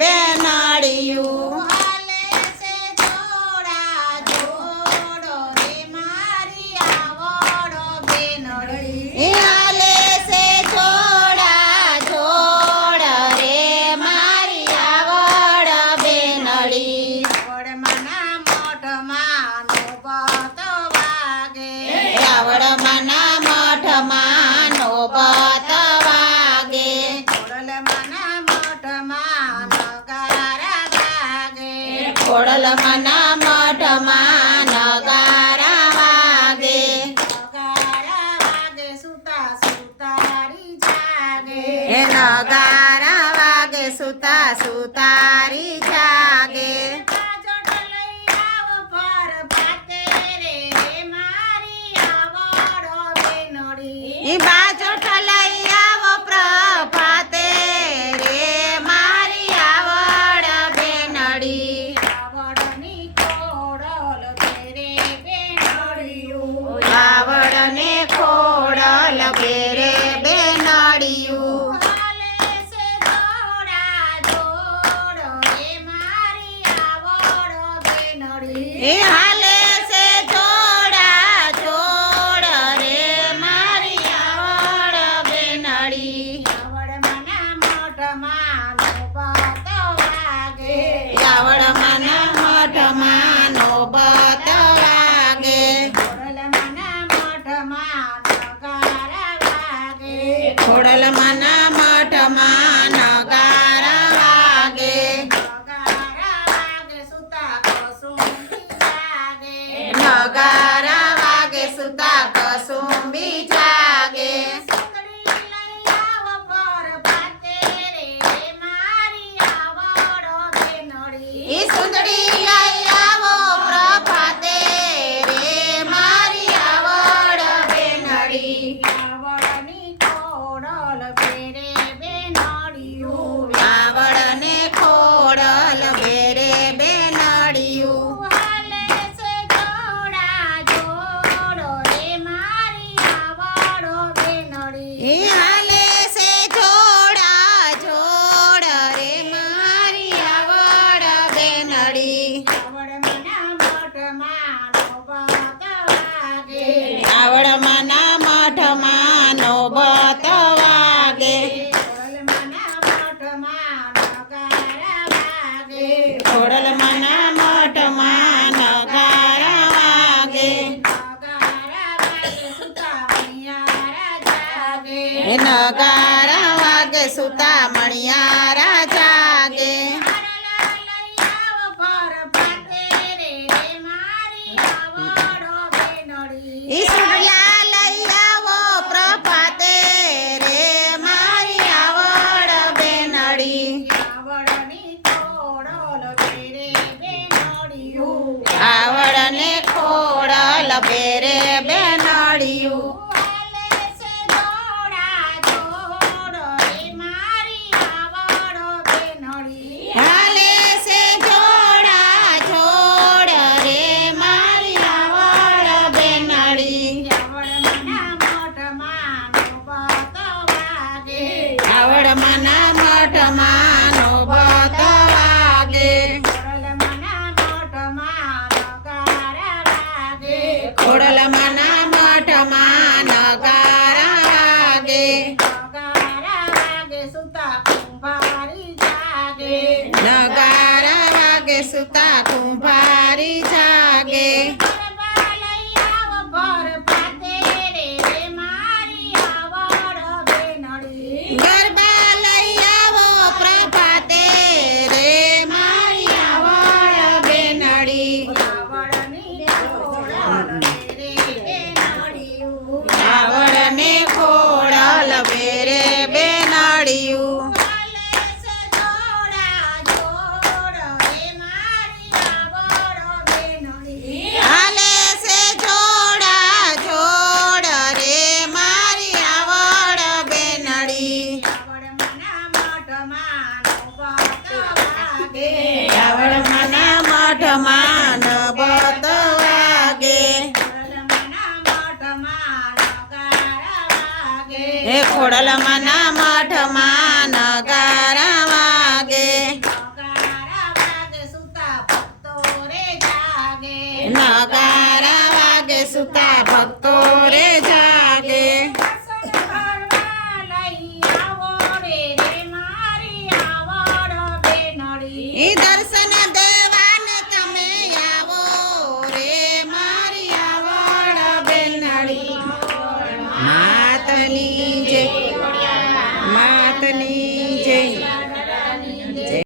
બેનાડિયું ખોડલ મઠમાં નગારા વાગે. વાગે સુતા સુતારી જાગે નગારા વાગે, સુતા સુતારી જાગે. બાજોટ લઈ આવો પ્રભાતે રે, મારી આવડ બેનડી. ખોડલમાંના મઠમાં નગારા વાગે. નગારા Amén. સુતા કુંભારી જાગે. નગારા વાગે સુતા કુંભારી જલમના મઠમાં નગારા વાગે નગારા વાગે સુતા ભક્તો રે જાગે દર્શન દેવાન તમે આવો રે મારી આવડ બેનડી માતની જય. માતની